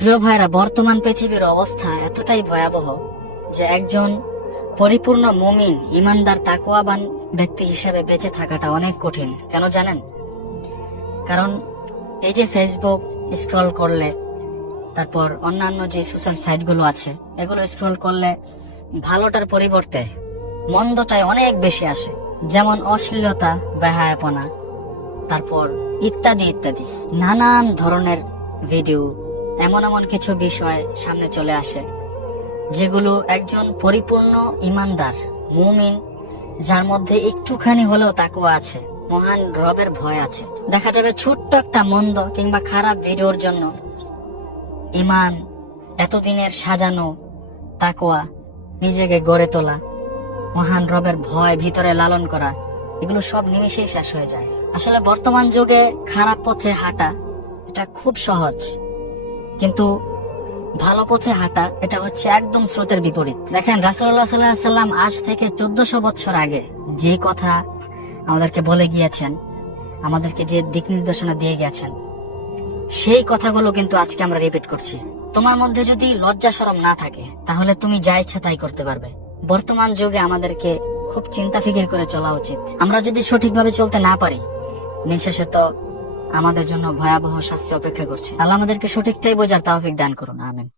প্রিয় ভাইরা, বর্তমান পৃথিবীর অবস্থা এতটাই ভয়াবহ যে একজন পরিপূর্ণ মুমিন, ইমানদার, তাকওয়াবান ব্যক্তি হিসেবে বেঁচে থাকাটা অনেক কঠিন। কেন জানেন? কারণ এই যে ফেসবুক স্ক্রল করলে, তারপর অন্যান্য যে সোশ্যাল সাইটগুলো আছে, এগুলো স্ক্রল করলে ভালোটার পরিবর্তে মন্দটাই অনেক বেশি আসে। যেমন অশ্লীলতা, বেহায়াপনা, তারপর ইত্যাদি ইত্যাদি নানান ধরনের ভিডিও, এমন এমন কিছু বিষয় সামনে চলে আসে যেগুলো একজন পরিপূর্ণ ইমানদার মুমিন, যার মধ্যে একটুখানি হলেও তাকওয়া আছে, মহান রবের ভয় আছে, দেখা যাবে ছোট্ট একটা মন্দ কিংবা খারাপ ভিডিওর জন্য ইমান, এতদিনের সাজানো তাকওয়া, নিজেকে গড়ে তোলা, মহান রবের ভয় ভিতরে লালন করা, এগুলো সব নিমেষেই শেষ হয়ে যায়। আসলে বর্তমান যুগে খারাপ পথে হাঁটা এটা খুব সহজ, কিন্তু ভালো পথে হাঁটা এটা হচ্ছে একদম স্রোতের বিপরীত। দেখেন, রাসূলুল্লাহ সাল্লাল্লাহু আলাইহি সাল্লাম আজ থেকে 1400 বছর আগে যে কথা আমাদেরকে বলে গিয়েছেন, আমাদেরকে যে দিক নির্দেশনা দিয়ে গেছেন, সেই কথাগুলো কিন্তু আজকে আমরা রিপিট করছি। তোমার মধ্যে যদি লজ্জা শরম না থাকে, তাহলে তুমি যা ইচ্ছা তাই করতে পারবে। বর্তমান যুগে আমাদেরকে খুব চিন্তা ফিকির করে চলা উচিত। আমরা যদি সঠিকভাবে চলতে না পারি, দিন শেষে তো আমাদের জন্য ভয়াবহ শাস্তি অপেক্ষা করছে। আল্লাহ আমাদেরকে সঠিকটাই বোঝার তৌফিক দান করুন। আমিন।